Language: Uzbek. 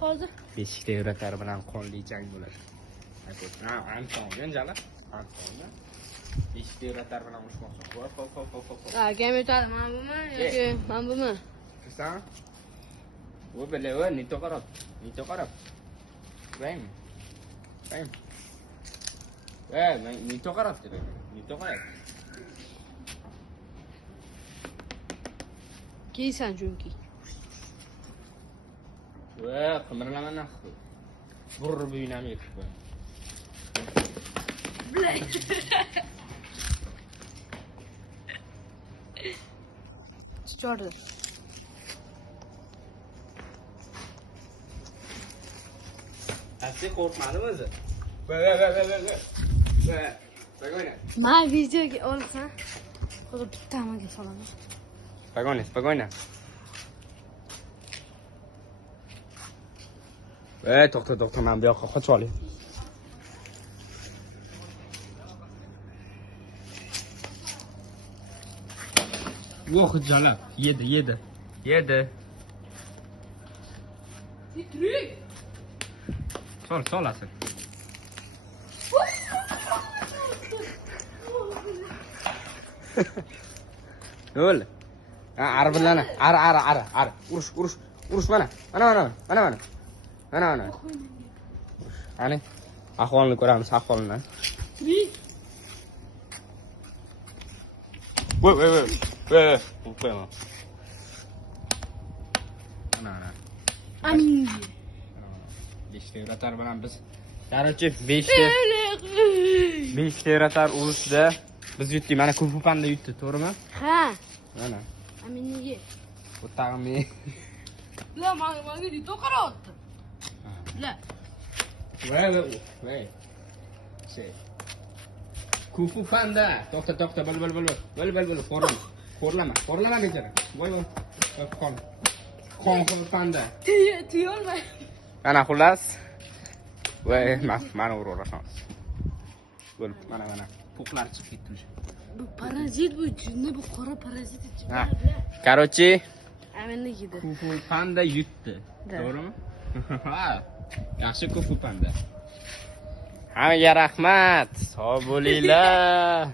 hozir? Beshikda yuratar bilan qonli jang bo'ladi. Anton, jala. Anton. Beshikda yuratar bilan urushmoqchi. Hop. Ha, kim yutadi? Men bumi yoki men bumi? Sen? Bu bile o, nito qarab. Bang. Men nito qarab dedi. Nito qarab. Kiysan chunki. Qimirlama naq. Burr buynam yetib. Bilay. Chiqardi. Asli qo'rqmadimi o'zi? Men videoga olsam, hozir bittamiga solaman. Spokojno. To'xta, men bu yoqqa qochib olay. Yo'q, jala. Yedi. Titrik. Sol asıl. Öl. Arbillana. Ar. Urush mana. Mana. Ani ahvolni ko'ramiz, ahvolni. Voy. Qo'yma. Mana. Amin. 5 yuratar bilan biz. Короче, 5 yuratar urushda biz yutdik. Mana Kufupanda yutdi, to'g'rimi? Ha. Mana. Aminniga. Bu tag'mi. La, menga dito qarayapti. La. Voy. Kufupanda. To'xta. Bil. Xo'rlama bechara. Voy. Qon panda. Tiyolmay. Ana xullas. Voy, mana uraverasangiz. Bo'lib, mana. Puqlar chiqib ketdi. Bu parazit, bu jinni, bu qora parazit. Короче, Aminnigida. Kufupanda yutdi. To'g'rimi? Ha. Yaxshi Kufupanda. Hammaga rahmat. Sog' bo'linglar.